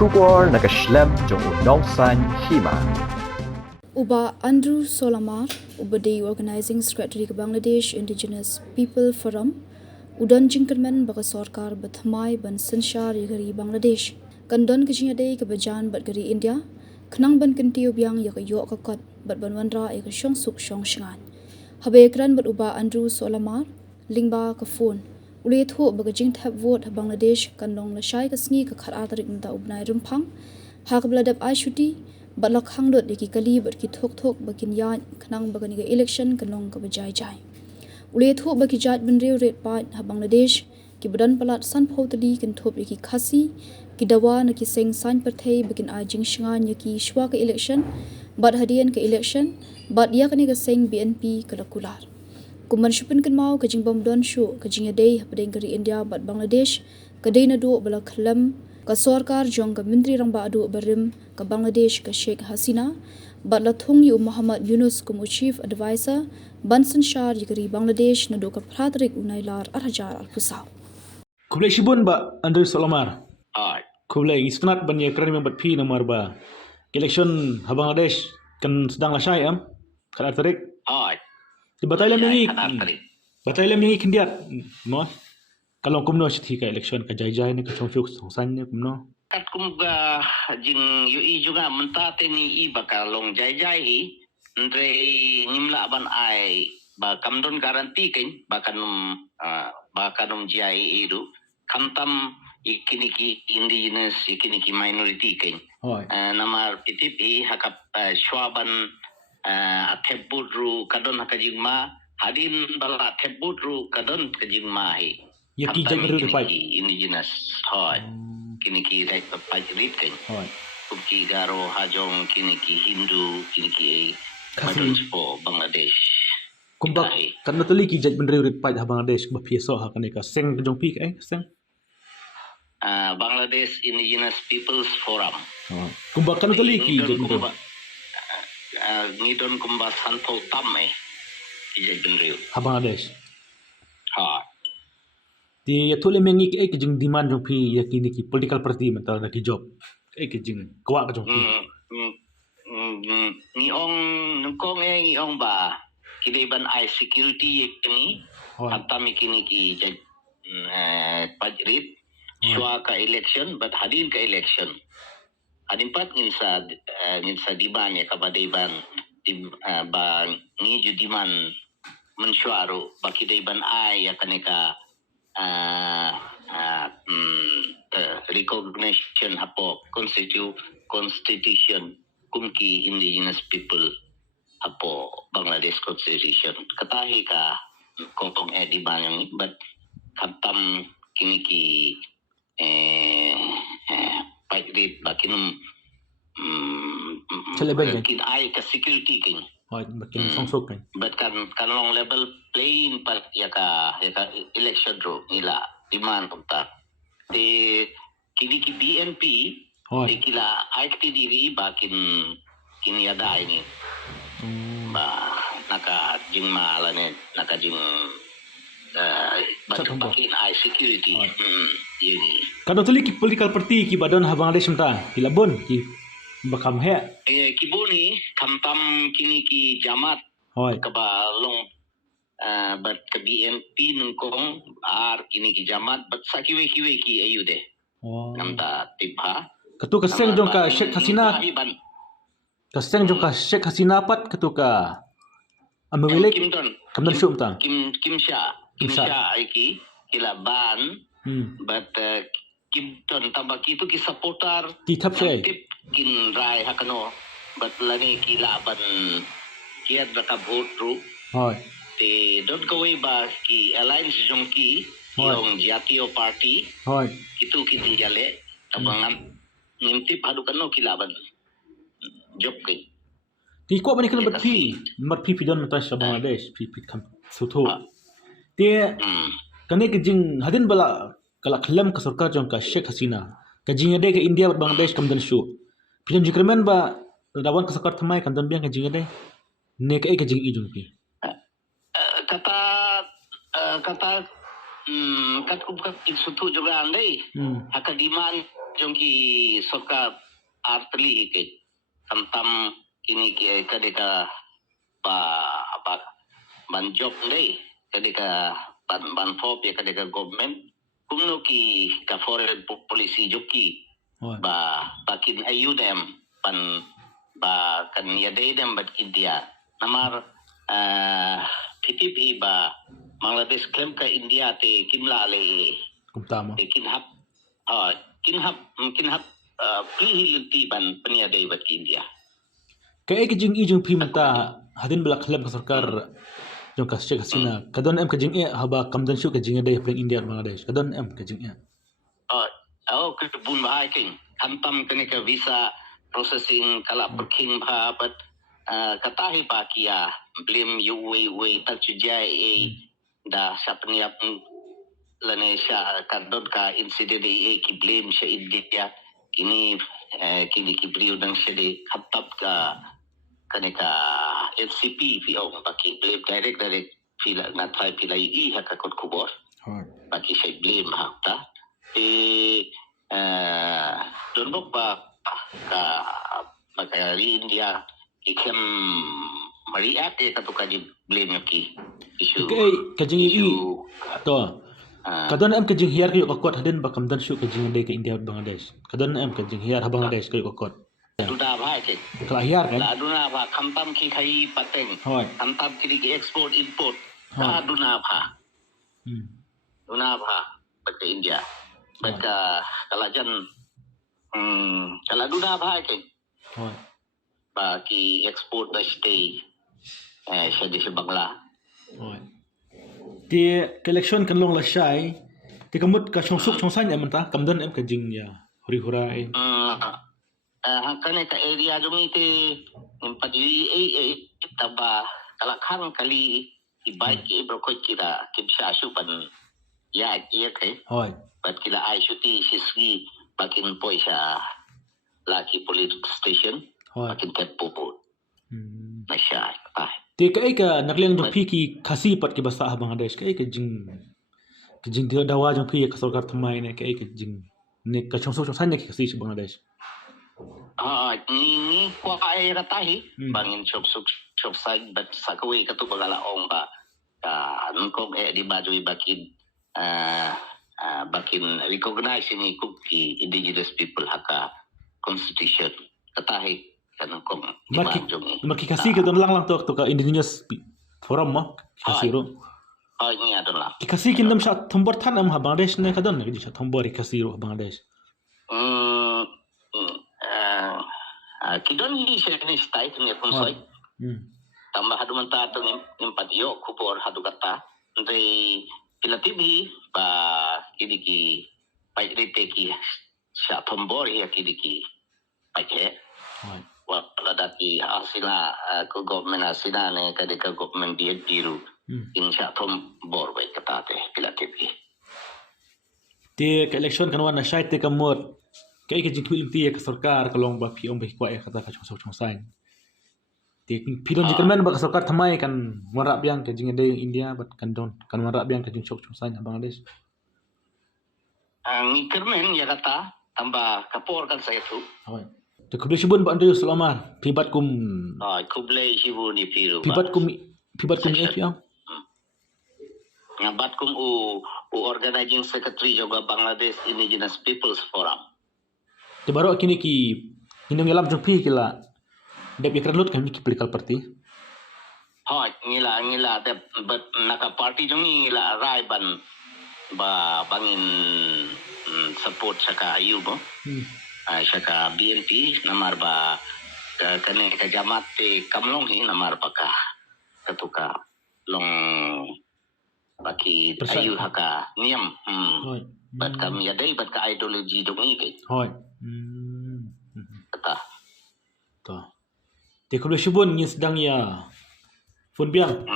Shubor nakaslem jong unong san hima. Uba Andrew Solamar, Ubadi Organizing Secretary ke Bangladesh Indigenous People Forum, Udan Jingkerman baka sorkar bathamai ban sensyar yagari Bangladesh. Kandon kejingade ke bajan bat gari India, kenang ban kentiup yang yak yok kakot bat ban wanra yak syong suk syong syangan. Habe ekran bat uba Andrew Solamar, lingba ke phone. Uli thu baka jing tap vote Bangladesh kandong lasai ke sengi ke khat atarik mta ubnai rumpang, hak beladap Aishuti, batlak hangdot yaki kali bat ki thok bakin yan kenang bakan election kanong ke bajai jai. Uli thu baki jat benriu red pat ha Bangladesh ki badan palat san photali kan thop yaki khasi ki dawa na ki seng san perthai bakin ajing shangan yaki shwa ke election bat hadian ke election bat yak ni ke seng BNP kalakular. Kuman shupin kan mau kajing bom don shu kajing adai padeng kari India bat Bangladesh kadai na do bala khalam ka sarkar jong ka menteri rang ba adu barim ka Bangladesh ka Sheikh Hasina bat la thung yu Muhammad Yunus kumu chief advisor Bansan Shar yikari Bangladesh na do ka pratrik unailar arhajar alpusaw. Kublai shibun ba Andrew Solamar. Ay. Kublai isnat ban ya kerana membat pi nomor ba. Election ha Bangladesh kan sedang lasai am. Kan tarik. Ay. Di Batailam yang Tarik. Batailam yang kendiat. Mo. Kalau kumno sithi ka election ka jai ni ka chongfiuk songsan ni kumno. Kat kumga jing UI juga mentate ni i bakalong jai hi andre ngimla ban ai ba kamdon garanti ken bakanum jai itu kamtam ikiniki indigenous ikiniki minority ken Hoi. namar PTP hakap shwaban athebudru kadon hakajingma hadin bala athebudru kadon kajingma hi Yaki jai beru depai. Indigenous hoy kiniki right pajrit ken Hoi. Kuki garo hajong kiniki Hindu kiniki Kasi po Bangladesh kumbak Itahi. kan natuli ki jai benriu depai ha Bangladesh ba pieso ha kan ka seng jong pi ka seng. Bangladesh Indigenous Peoples Forum Kumbak kan natuli ki jai benriu. ngidon kumba sanpo tamme ijai benriu Ha Bangladesh. ha Ti ya tole mengi ke jing demand jong pi ya ki political party mental na ki job. Ke jing kwa ka jong pi. ni ong nungkong ni ong ba kideban ai security ni Hoi. atami kiniki jai pajrit shwa ka election but hadin ka election hadin pat nginsa diban ya kabadaiban ba ni judiman mensyuaru bakidaiban ai ya kaneka recognition hapo constitution kumki indigenous people hapo Bangladesh constitution katahi ka kotong diban yang but katam kiniki pajrit bakinum Celeban kan. kin ai ka security kin Hoi makin songsok kan. but kan long level playing part ya ka election ro nila demand punta di kiniki BNP Hoi. di kila ITDV bakin kiniada ini ba naka jing mala ne naka jing bakin ai security yun Kan natuli ki political party ki badan ha Bangladesh mta. Ki labon ki bakam he. kibuni kampam kiniki jamat Hoi. kabalong but ke BNP nungkong ar kiniki jamat but sa kiwe ki ayude Oh. namta tibha Ketu keseng jong ka Sheikh Hasina. Keseng jong ka Sheikh Hasina pat ketu ka. Amwilik Kimdon kamdan syum ta. Kim Sha iki kila ban but Kimdon tabaki itu ki supporter Ki thap sai. tip kin rai hakano but lani kila ban kiat baka vote ru Hoi. te don't go away ba ki alliance jong ki Hoi. yung Jatiyo Party Hoi. itu kiti jale tabangan ngintip hadu kano kilaban job kay Ti ko bani kan bat pi. Mat pi don mata sa Bangladesh pi kam sutu. Ti kane ke jing hadin bala kala khalam ka sarkar jong ka Sheikh Hasina. Ka jing ade ke India bat Bangladesh kamdan shu. Film jikremen ba dawan ka sarkar thamai kamdan biang ka jing ade. Ne ka jing i jong pi. kata kat kubka iksutu juga andai hakadiman yung ki soka artli ke tam kini ki kadeka ba ban job dei kadeka ban fop ya kadeka government kumno ki ka foreign policy joki Hoi. bakin ayudem pan ba kan yadai dem bat India namar PTP ba Bangladesh claim ka India te kimla le Kumtama. te kinhap pilih ban peniadai bat India. Kaya kajing ijung pi mata hadin bala khlem ka sarkar jong ka Sheikh Hasina kadon em kajing haba kamdan shu kajing ada yang India Bangladesh kadon em kajing Kebun bahaking hantam kene ka visa processing kala perking ba bat katahi pa kia blame we tak jai da sapniap lane sya kadot ka insiden ki blame sya India kini ki beliau dan sedi hatap ka kaneka LCP vio baki blame direct fila nat fai pila I haka kot kubor baki saya blame hakta don bok ba ka bakari India ikem mariat katu kaji blame ki isu Kaya kajing to kadon em kajing hiar kayo kakot hadin ba kamdan shu kajing ada ke India Bangladesh kadon em kajing hiar ha Bangladesh kayo kakot duda bhai ke kala hiar kan aduna ba kampam ki khai pateng Hoi. kampam ki export import Hoi. aduna ba ke India baka kalajan kala duna bhai ke Hoi. ba ki export da stay shadi se Bangla Hoi. Ti election kan long la shai ti kamut ka chongsuk chongsan em ta kamdan em kajing ya huri hurai hangkane ka area jumi te impadi taba kala khang kali ibai ki brokoi kira kimsha supan ya ke Hoi. bat kila ai shuti sisgi bakin poisa laki police station Hoi. bakin tepo nasya Ti kai ka nakliang jong pi ki khasi pat ki basa ha Bangladesh kai ka jing dia dawa jong pi ka sarkar thamai ne kai ka jing ne ka chongsuk chongsan ne ki khasi si Bangladesh ni kwa ai ratahi bangin chop sai bat sakwe katu bagala ong ba nungkong di baju bakin recognize ini kuki indigenous people haka constitution katahi kanungkong marki khasi ka don lang to ka indigenous forum mo khasi ro ini adalah ki khasi kin dam sha thombor than am ha Bangladesh ne ka don ne ki sha thombor ki khasi ro Bangladesh kidon hi seni stai tu pun soi tambah hadu manta tu impat yo kubor hadu kata dari pilatibi ba kidiki pai rete ki sha thombor ya kidiki pai he wala dati asila ko government asila ne kadeka government dia biru insya thombor bai kata te pilatibi ti ka election kan wan na shai te kamot kai ka jing film ti ka sarkar ka long ba pi om bai kwa kata ka chongsan ti pidon jikan men ba ka sarkar thamai kan warap yang ka jing de India bat kan don kan warap yang ka jing chongsan Bangladesh ang ikermen ya kata tambah kapor kan saya tu Hoi. Te kuble shibun ba Andrew Solomar pibat kum kublai shibu ni piru pibat kum yang ngabat kum u organizing secretary juga Bangladesh Indigenous Peoples Forum te baro kini ki indong yalam jong pi kila dep yakran lut kan ki political party ngila de but naka party jong ngila rai ban ba bangin support saka ayubo saka BNP namar ba kane ka jamat te kamlong hi namar baka katuka long baki ayu haka niam bat kam yadai bat ka ideology dong ni Hoi. kata To. Te kuble shibun ni sedang ya fun biang